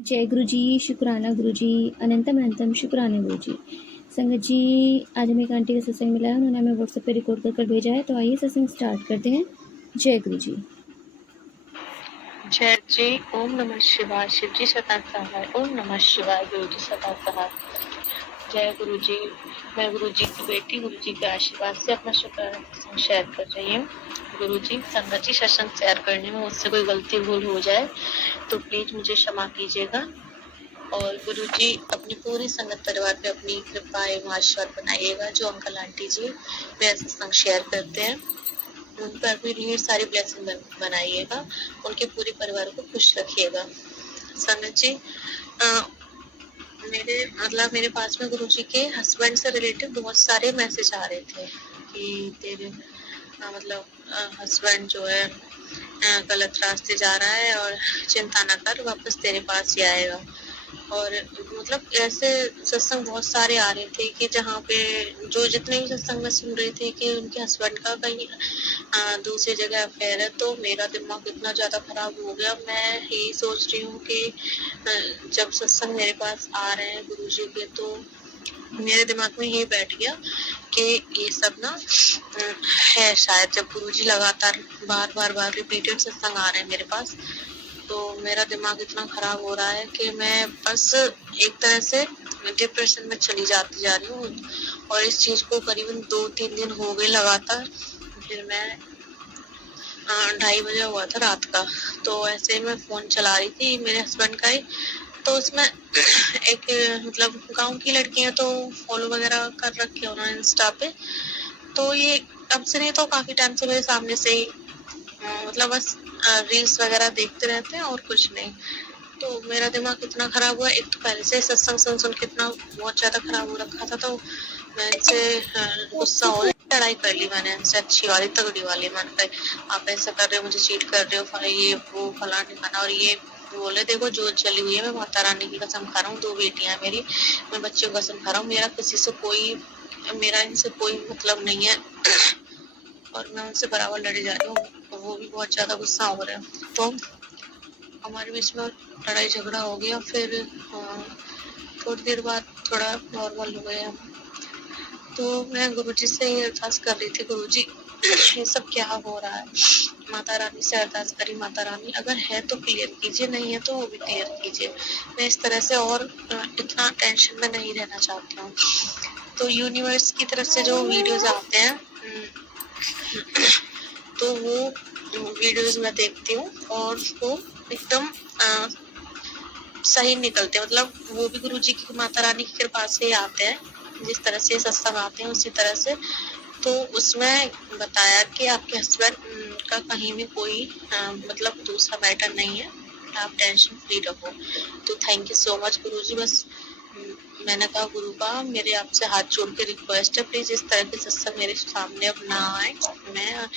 जय गुरु जी, शुक्राना गुरु जी, अनंतम अनंतम शुक्राना गुरु जी। संगत जी, आज हमें एक आंटी का सत्संग मिला है, उन्होंने हमें व्हाट्सएप पे रिकॉर्ड कर भेजा है, तो आइए सत्संग स्टार्ट करते हैं। जय गुरु जी। जय जी। ओम नमः शिवाय। शिव जी सदा सहाय। ओम नमः शिवाय। गुरु जी सदा सहाय। जय गुरु जी। मैं गुरु जी की बेटी गुरु जी के आशीर्वाद से अपना सत्संग शेयर कर रही हूँ। गुरु जी, संगत जी, सत्संग शेयर करने में मुझसे कोई गलती भूल हो जाए तो प्लीज मुझे क्षमा कीजिएगा। और गुरु जी अपनी पूरी संगत परिवार पे अपनी कृपा एवं आशीर्वाद बनाइएगा। जो अंकल आंटी जी मेरा सत्संग शेयर करते हैं उन पर भी ढेर सारी ब्लेसिंग बनाइएगा। उनके पूरे परिवार को खुश रखिएगा। संगत जी, मेरे पास में गुरुजी के हस्बैंड से रिलेटेड बहुत सारे मैसेज आ रहे थे कि तेरे हस्बैंड जो है गलत रास्ते जा रहा है और चिंता न कर, वापस तेरे पास ही आएगा। और ऐसे सत्संग बहुत सारे आ रहे थे कि जहाँ पे जो जितने भी सत्संग में सुन रहे थे कि उनके हस्बैंड का कहीं दूसरी जगह अफेयर है, तो मेरा दिमाग इतना ज्यादा खराब हो गया। मैं यही सोच रही हूँ कि जब सत्संग मेरे पास आ रहे हैं गुरुजी के, तो मेरे दिमाग में ये बैठ गया कि ये सब ना है शायद। जब गुरुजी लगातार बार रिपीटेड सत्संग आ रहे हैं मेरे पास, तो मेरा दिमाग इतना खराब हो रहा है कि मैं बस एक तरह से डिप्रेशन में चली जाती जा रही हूँ। और इस चीज को करीबन 2-3 दिन हो गए लगातार। फिर मैं 2:30 बजे हुआ था रात का, तो ऐसे ही मैं फोन चला रही थी मेरे हस्बैंड का ही, तो उसमें एक गांव की लड़की है, तो फॉलो वगैरह कर रखे है उन्होंने इंस्टा पे। तो ये अब से नहीं तो काफी टाइम से मेरे सामने से ही बस रील्स वगैरह देखते रहते हैं और कुछ नहीं। तो मेरा दिमाग इतना खराब हुआ, एक तो पहले से सत्संग सुन के इतना बहुत ज्यादा खराब हो रखा था, तो मैं इनसे गुस्सा हो लड़ाई कर ली मैंने इनसे, अच्छी वाली तगड़ी वाली। मैंने कहा आप ऐसा कर रहे हो, मुझे चीट कर रहे हो, ये वो फलाना ठिकाना। और ये बोले देखो जोत चली हुई है, मैं माता रानी की कसम खा रहा हूँ, 2 बेटियां हैं मेरी, मैं बच्चों की कसम खा रहा हूँ, मेरा इनसे कोई मतलब नहीं है। और मैं उनसे बराबर लड़ी जा रही हूँ, वो भी बहुत ज्यादा गुस्सा हो रहे हैं। तो हमारे बीच में लड़ाई झगड़ा हो गया। फिर थोड़ी देर बाद थोड़ा नॉर्मल हो गया। तो मैं गुरुजी से ये अरदास कर रही थी, गुरुजी ये सब क्या हो रहा है। माता रानी से अरदास करी, माता रानी अगर है तो क्लियर कीजिए, नहीं है तो वो भी क्लियर कीजिए। मैं इस तरह से और इतना टेंशन में नहीं रहना चाहती हूँ। तो यूनिवर्स की तरफ से जो वीडियोस आते हैं तो वो वीडियोस मैं देखती हूँ और वो एकदम सही निकलते, वो भी गुरुजी की माता रानी की कृपा से ही आते हैं। जिस तरह से सत्संग आते हैं उसी तरह से। तो उसमें बताया कि आपके हस्बैंड का कहीं भी कोई दूसरा मैटर नहीं है, आप टेंशन फ्री रहो। तो थैंक यू सो मच गुरुजी। बस मैंने कहा गुरु बा, मेरे आपसे हाथ जोड़ के रिक्वेस्ट है, प्लीज इस तरह के सत्संग मेरे सामने अब ना आए। मैं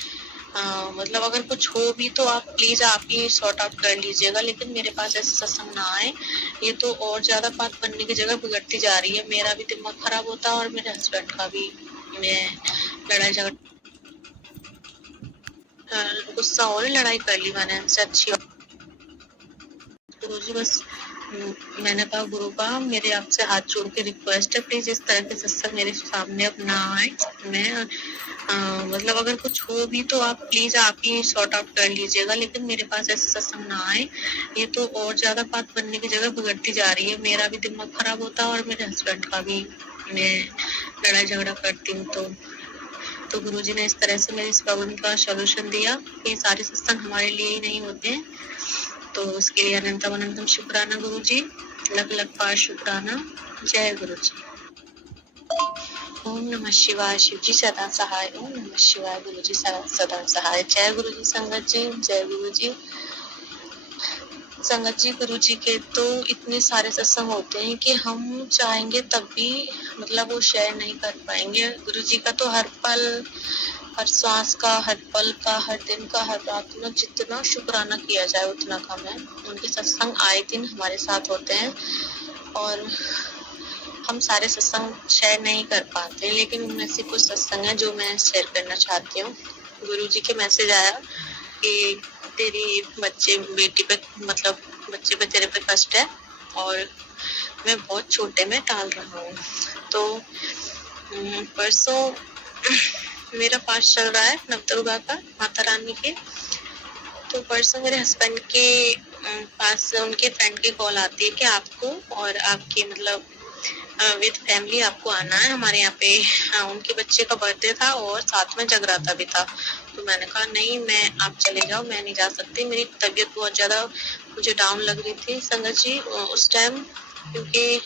अगर कुछ हो भी तो आप प्लीज आप ही सॉर्ट आउट कर लीजिएगा, लेकिन मेरे पास ऐसे सत्संग ना आए। ये तो और ज्यादा बात बनने की जगह बिगड़ती जा रही है। मेरा भी दिमाग खराब होता है और मेरे हस्बैंड का भी। मैं लड़ाई झगड़ा गुस्सा हो रही, लड़ाई कर ली मैंने इनसे अच्छी। गुरुजी बस मैंने कहा गुरु बा, मेरे आपसे हाथ जोड़ के रिक्वेस्ट है, प्लीज इस तरह के सत्संग मेरे सामने अब ना आए। मैं अगर कुछ हो भी तो आप प्लीज आप ही सॉर्ट आउट कर लीजिएगा, लेकिन मेरे पास ऐसे सत्संग ना आए। ये तो और ज्यादा बात बनने की जगह बिगड़ती जा रही है। मेरा भी दिमाग खराब होता है और मेरे हस्बैंड का भी। मैं लड़ाई झगड़ा करती हूँ तो गुरुजी ने इस तरह से मेरी इस प्रॉब्लम का सॉल्यूशन दिया कि सारे सत्संग हमारे लिए ही नहीं होते हैं। तो उसके लिए अनंतम अनंतम शुक्राना गुरुजी, लख लख बार शुक्राना। जय गुरु जी। ओम नमः शिवाय। शिव जी सदा सहाय। ओम नमः शिवाय। गुरु जी सदा सहाय। जय गुरु जी। संगत जी, जय गुरु जी। संगत जी, गुरु जी के तो इतने सारे सत्संग होते हैं कि हम चाहेंगे तब भी वो शेयर नहीं कर पाएंगे। गुरु जी का तो हर पल, हर सांस का, हर पल का, हर दिन का, हर रात में जितना शुक्राना किया जाए उतना कम है। उनके सत्संग आए दिन हमारे साथ होते हैं और हम सारे सत्संग शेयर नहीं कर पाते, लेकिन उनमें से कुछ सत्संग है जो मैं शेयर करना चाहती हूँ। गुरु जी के मैसेज आया कि तेरी बेटी पे बच्चे पे तेरे पे कष्ट है, और मैं बहुत छोटे में टाल रहा हूँ। तो परसों मेरा फास्ट चल रहा है नवदुर्गा का, माता रानी के। तो परसों मेरे हस्बैंड के पास उनके फ्रेंड की कॉल आती है कि आपको और आपके मतलब विद फैमिली आपको आना है हमारे यहाँ पे। उनके बच्चे का बर्थडे था और साथ में जगराता भी था। तो मैंने कहा नहीं, आप चले जाओ, मैं नहीं जा सकती। मेरी तबीयत बहुत ज्यादा मुझे डाउन लग रही थी संगत जी उस टाइम, क्योंकि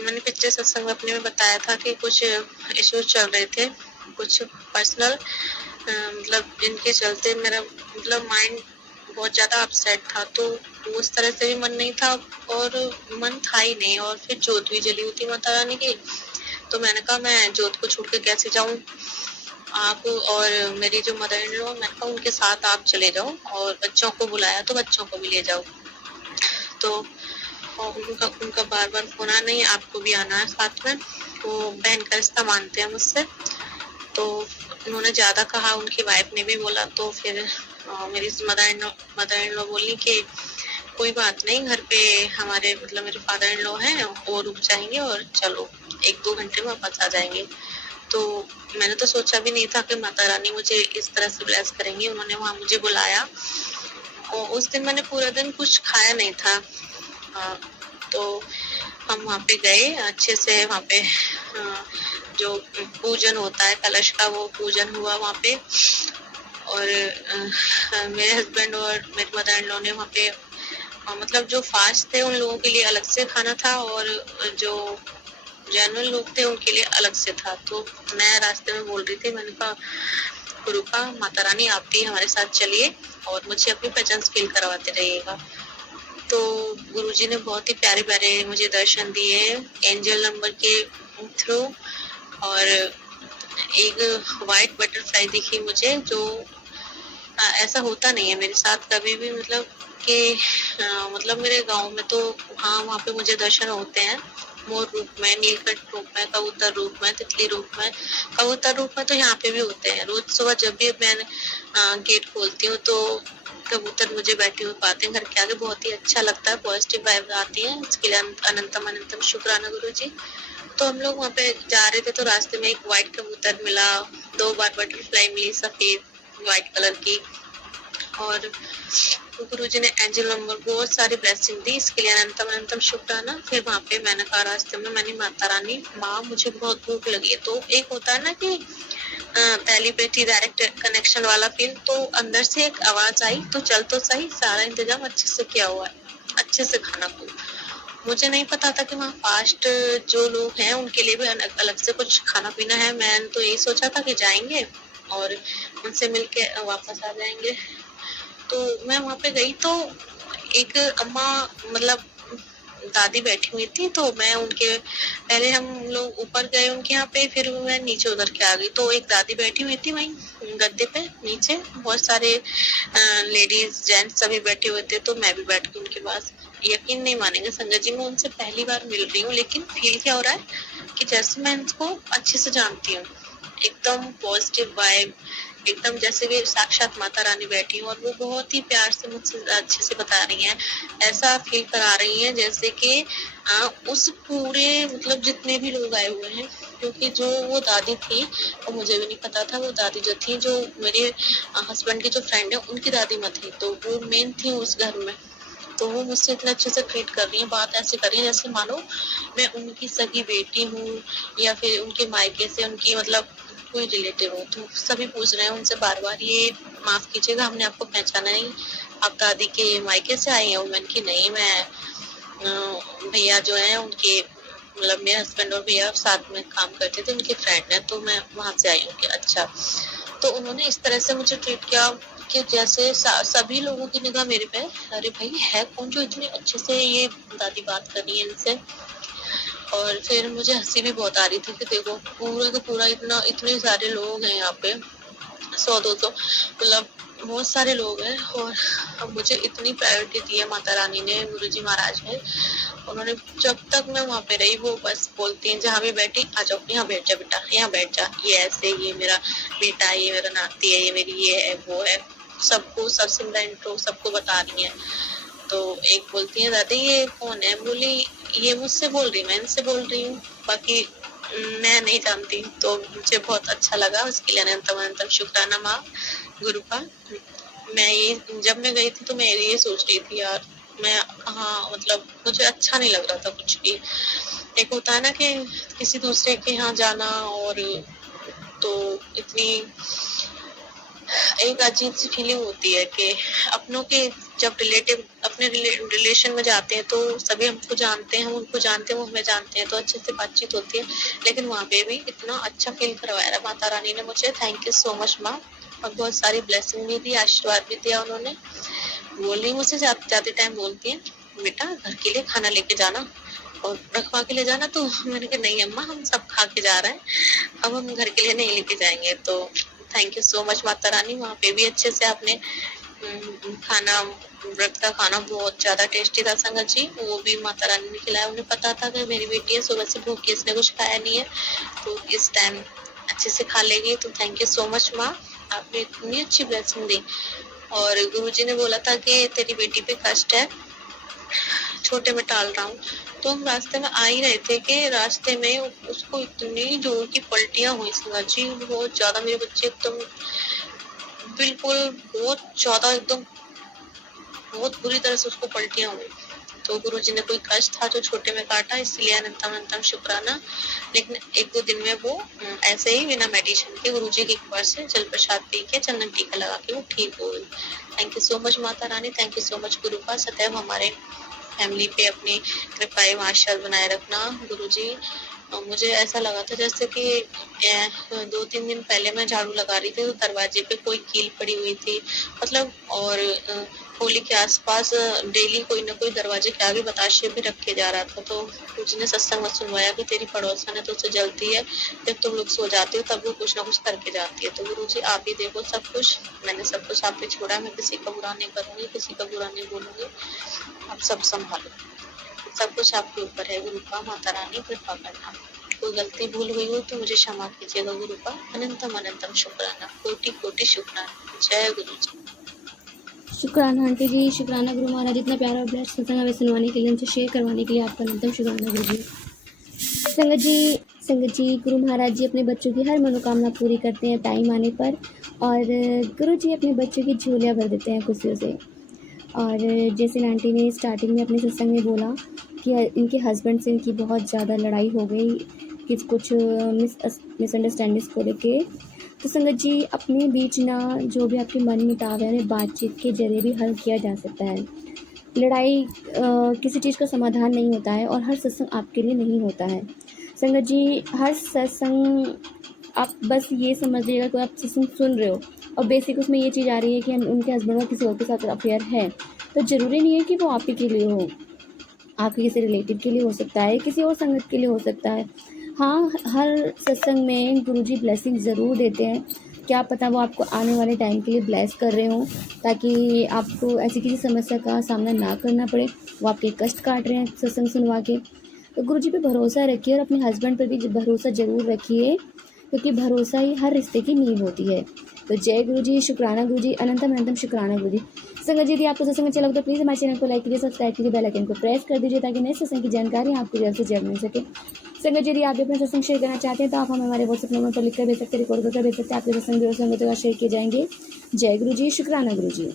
मैंने पिछले सत्संग में अपने में बताया था कि कुछ इश्यूज चल रहे थे, कुछ पर्सनल, मतलब जिनके चलते मेरा मतलब माइंड बहुत ज्यादा अपसेट था। तो उस तरह से भी मन नहीं था और मन था ही नहीं। और फिर जोत भी जली हुई थी माता रानी की। तो मैंने कहा मैं जोत को छोड़ के कैसे जाऊं, आप और मेरी जो मदर इन लॉ, मैंने कहा उनके साथ आप चले जाओ, और बच्चों को बुलाया तो बच्चों को भी ले जाओ। तो और उनका बार बार फोन आना, नहीं आपको भी आना है साथ में। वो बहन का रिश्ता मानते हैं मुझसे। तो उन्होंने ज्यादा कहा, उनकी वाइफ ने भी बोला। तो फिर मेरी मदर इन लॉ बोली कि कोई बात नहीं, घर पे हमारे मतलब मेरे फादर इन लॉ हैं, वो रुक जाएंगे और चलो 1-2 घंटे में वापस आ जाएंगे। तो मैंने तो सोचा भी नहीं था कि माता रानी मुझे इस तरह से ब्लेस करेंगी। उन्होंने वहां मुझे बुलाया और उस दिन मैंने पूरा दिन कुछ खाया नहीं था। तो हम वहाँ पे गए अच्छे से, वहाँ पे जो पूजन होता है कलश का, वो पूजन हुआ वहाँ पे। और मेरे हस्बैंड और मेरी मदर इन लॉ ने वहाँ पे मतलब जो फास्ट थे उन लोगों के लिए अलग से खाना था, और जो जनरल लोग थे उनके लिए अलग से था। तो मैं रास्ते में बोल रही थी, मैंने कहा गुरुपा माता रानी आप भी हमारे साथ चलिए और मुझे अपनी प्रेजेंस फील करवाते रहिएगा। तो गुरुजी ने बहुत ही प्यारे प्यारे मुझे दर्शन दिए एंजल नंबर के थ्रू, और एक व्हाइट बटरफ्लाई दिखी मुझे, जो ऐसा होता नहीं है मेरे साथ कभी भी। मतलब कि मतलब मेरे गांव में तो हाँ वहाँ पे मुझे दर्शन होते हैं, मोर रूप में, नीलकंठ रूप में, कबूतर रूप में, तितली रूप में। कबूतर रूप में तो यहाँ पे भी होते हैं। रोज सुबह जब भी मैं गेट खोलती हूँ तो कबूतर मुझे बैठे हुए पाते हैं घर के आगे। बहुत ही अच्छा लगता है, पॉजिटिव वाइब आती है। इसके लिए अनंतम अनंतम शुक्राना गुरु जी। तो हम लोग वहाँ पे जा रहे थे तो रास्ते में एक व्हाइट कबूतर मिला, 2 बार बटरफ्लाई मिली सफेद व्हाइट कलर की। और गुरुजी ने एंजल नंबर बहुत सारी ब्लेसिंग दी, इसके लिए अनंतम अनंतम शुक्राना। फिर वहाँ पे मैंने कहा रास्ते में, मैंने माता रानी माँ मुझे बहुत भूख लगी है। तो एक होता है ना कि टेलीपैथी डायरेक्ट कनेक्शन वाला फील। तो अंदर से एक आवाज आई, तो चल तो सही, सारा इंतजाम अच्छे से किया हुआ है, अच्छे से खाना को। मुझे नहीं पता था कि वहाँ फास्ट जो लोग हैं उनके लिए भी अलग से कुछ खाना पीना है। मैंने तो यही सोचा था कि जाएंगे और उनसे मिलके वापस आ जाएंगे। तो मैं वहाँ पे गई तो एक अम्मा मतलब दादी बैठी हुई थी। तो मैं उनके पहले हम लोग ऊपर गए उनके यहाँ पे, फिर मैं नीचे उतर के आ गई। तो एक दादी बैठी हुई थी वहीं गद्दे पे नीचे, बहुत सारे लेडीज जेंट्स सभी बैठे हुए थे। तो मैं भी बैठ गई उनके पास। यकीन नहीं मानेंगे संगत जी, मैं उनसे पहली बार मिल रही हूँ, लेकिन फील क्या हो रहा है कि जैसे मैं उनको अच्छे से जानती हूँ। एकदम पॉजिटिव वाइब, एकदम जैसे कि साक्षात माता रानी बैठी हूँ। और वो बहुत ही प्यार से मुझसे अच्छे से बता रही हैं, ऐसा फील करा रही हैं जैसे कि उस पूरे मतलब जितने भी लोग आए हुए हैं। क्योंकि जो वो दादी थी, वो मुझे भी नहीं पता था, वो दादी जो थी, जो मेरे हस्बैंड की जो फ्रेंड है उनकी दादी माँ थी, तो वो मेन थी उस घर में। तो वो मुझसे इतना अच्छे से ट्रीट कर रही है, बात ऐसे कर रही है जैसे मानो मैं उनकी सगी बेटी हूँ, या फिर उनके मायके से उनकी मतलब कोई रिलेटिव हो। तो सभी पूछ रहे हैं उनसे बार बार, ये माफ कीजिएगा हमने आपको पहचाना नहीं, आप दादी के मायके से आई हैं? मैंने की नहीं, मैं भैया जो है उनके मतलब मेरे हस्बैंड और भैया साथ में काम करते थे, उनके फ्रेंड है, तो मैं वहां से आई हूँ कि अच्छा। तो उन्होंने इस तरह से मुझे ट्रीट किया कि जैसे सभी लोगों की निगाह मेरे पे, अरे भाई है कौन जो इतने अच्छे से ये दादी बात कर रही है इनसे। और फिर मुझे हंसी भी बहुत आ रही थी कि देखो पूरा का पूरा इतने सारे लोग हैं यहाँ पे, 100-200 मतलब बहुत सारे लोग हैं। और अब मुझे इतनी प्रायोरिटी दी है माता रानी ने, गुरुजी महाराज ने। उन्होंने जब तक मैं वहाँ पे रही, वो बस बोलती हैं जहाँ भी बैठी, आ जाओ यहाँ बैठ जा बेटा, यहाँ बैठ जा, ये ऐसे, ये मेरा बेटा, ये मेरा नाती है, ये मेरी ये है वो है, सबको सब सिमरन इंट्रो सबको बता रही है। तो एक बोलती है दादी ये कौन है, बोली ये मुझसे बोल रही, मैं इनसे बोल रही हूँ, बाकी मैं नहीं जानती। तो मुझे बहुत अच्छा लगा, उसके लिए अनंतम अनंतम शुक्राना माँ गुरु का। मैं ये जब मैं गई थी तो मैं ये सोच रही थी यार, मैं कहाँ, मतलब मुझे अच्छा नहीं लग रहा था कुछ भी। एक होता है ना कि किसी दूसरे के यहाँ जाना, और तो इतनी एक अजीब सी फीलिंग होती है कि अपनों के जब रिलेटिव अपने रिलेशन में जाते हैं तो सभी हमको जानते हैं, हम उनको जानते हैं, वो हमें जानते हैं, तो अच्छे से बातचीत होती है। लेकिन वहाँ पे भी इतना अच्छा फील करवाया माता रानी ने मुझे। थैंक यू सो मच माँ। और बहुत सारी ब्लेसिंग भी दी, आशीर्वाद भी दिया उन्होंने। बोली मुझसे जाते टाइम बोलती है, बेटा घर के लिए खाना लेके जाना और रखवा के ले जाना। तो मैंने कहा नहीं अम्मा, हम सब खा के जा रहे हैं, अब हम घर के लिए नहीं लेके जाएंगे। तो thank you so much Mata Rani. वहाँ पे भी अच्छे से आपने खाना, व्रत का खाना बहुत ज्यादा टेस्टी था संगत जी, वो भी माता रानी ने खिलाया। उन्हें पता था कि मेरी बेटी है, सुबह से भूखी, इसने कुछ खाया नहीं है, तो इस टाइम अच्छे से खा लेगी। तो थैंक यू सो मच माँ, आपने इतनी अच्छी ब्लेसिंग दी। और गुरुजी ने बोला था कि तेरी बेटी पे कष्ट है, छोटे में टाल रहा हूँ। तो हम रास्ते में आ ही रहे थे कि रास्ते में उसको इतनी जोर की पलटियां हुई संगत जी, बहुत ज्यादा। मेरे बच्चे एकदम बिल्कुल बहुत ज्यादा, एकदम बहुत बुरी तरह से उसको पलटियां हुई। तो गुरुजी ने कोई कष्ट था जो छोटे में काटा, इसलिए अनंतम अनंतम शुक्राना। लेकिन एक दो दिन में वो ऐसे ही बिना मेडिसिन के गुरुजी की कृपा से जल प्रसाद पी के चंदन टीका लगा के वो ठीक हो गई। Thank you so much Mata Rani, thank you so much गुरु का। सदैव हमारे फैमिली पे अपनी कृपा एवं आशीर्वाद बनाए रखना गुरुजी। मुझे ऐसा लगा था जैसे कि 2-3 दिन पहले मैं झाड़ू लगा रही थी तो दरवाजे पे कोई कील पड़ी हुई थी, मतलब। और होली के आसपास डेली कोई ना कोई दरवाजे के आगे बताशे भी रखे जा रहा था। तो गुरुजी ने सत्संग में सुनवाया कि तेरी पड़ोसन है तो उसे जलती है, जब तुम लोग सो जाते हो तब वो कुछ ना कुछ करके जाती है। तो गुरुजी आप ही देखो सब कुछ, मैंने सब कुछ आप पे छोड़ा, मैं किसी का बुरा नहीं करूंगी, किसी का बुरा नहीं बोलूंगी, आप सब संभालो। सब कुछ आपके ऊपर है गुरु का। माता रानी कृपा करना, कोई गलती भूल हुई हो तो मुझे क्षमा कीजिएगा गुरु का। अनंतम अनंतम शुक्राना, कोटि कोटि शुक्राना। जय गुरु जी। शुक्राना आंटी जी, शुक्राना गुरु महाराज, इतना प्यारा और ब्लेस्ड सत्संग हमें सुनवाने के लिए, हमसे शेयर करवाने के लिए आपका अनंतम शुक्राना गुरु जी। संगत जी गुरु महाराज जी अपने बच्चों की हर मनोकामना पूरी करते हैं टाइम आने पर, और गुरु जी अपने बच्चों की झोलियाँ भर देते हैं खुशियों से। और जैसे आंटी ने स्टार्टिंग में अपने सत्संग में बोला कि इनके हस्बैंड से इनकी बहुत ज़्यादा लड़ाई हो गई कि कुछ मिसअंडरस्टैंडिंग्स को लेके। तो संगत जी अपने बीच ना जो भी आपके मन मुटाव है उन्हें बातचीत के जरिए भी हल किया जा सकता है। लड़ाई किसी चीज़ का समाधान नहीं होता है, और हर सत्संग आपके लिए नहीं होता है। संगत जी हर सत्संग आप बस ये समझ लीजिएगा कि आप सत्संग सुन रहे हो और बेसिक उसमें ये चीज़ आ रही है कि उनके हस्बैंड का किसी और के साथ अफेयर है, तो ज़रूरी नहीं है कि वो आप ही के लिए हो, आपके किसी रिलेटिव के लिए हो सकता है, किसी और संगत के लिए हो सकता है। हाँ, हर सत्संग में गुरुजी ब्लेसिंग ज़रूर देते हैं, क्या पता वो आपको आने वाले टाइम के लिए ब्लेस कर रहे हों ताकि आपको ऐसी किसी समस्या का सामना ना करना पड़े, वो आपके कष्ट काट रहे हैं सत्संग सुनवा के। तो गुरुजी पे भरोसा रखिए और अपने हस्बैंड पर भी भरोसा ज़रूर रखिए, क्योंकि भरोसा ही हर रिश्ते की नींव होती है। तो जय गुरुजी, शुक्राना गुरुजी, अनंतम अनंतम शुक्राना गुरुजी। संगत जी यदि आपको सत्संग अच्छा लगे तो प्लीज़ हमारे चैनल को लाइक कीजिए, सब्सक्राइब कीजिए, बेल आइकन को प्रेस कर दीजिए ताकि नए सत्संग की जानकारी आपको जल्द से जल्द मिल सके। संगत जी यदि आप भी अपना सत्संग शेयर करना चाहते हैं तो आप हमें हमारे व्हाट्सएप नंबर पर लिखकर भेज सकते हैं, रिकॉर्ड करके भेज सकते हैं, आपके सत्संग भी उस नंबर द्वारा शेयर किए जाएंगे। जय गुरुजी, शुक्राना गुरुजी।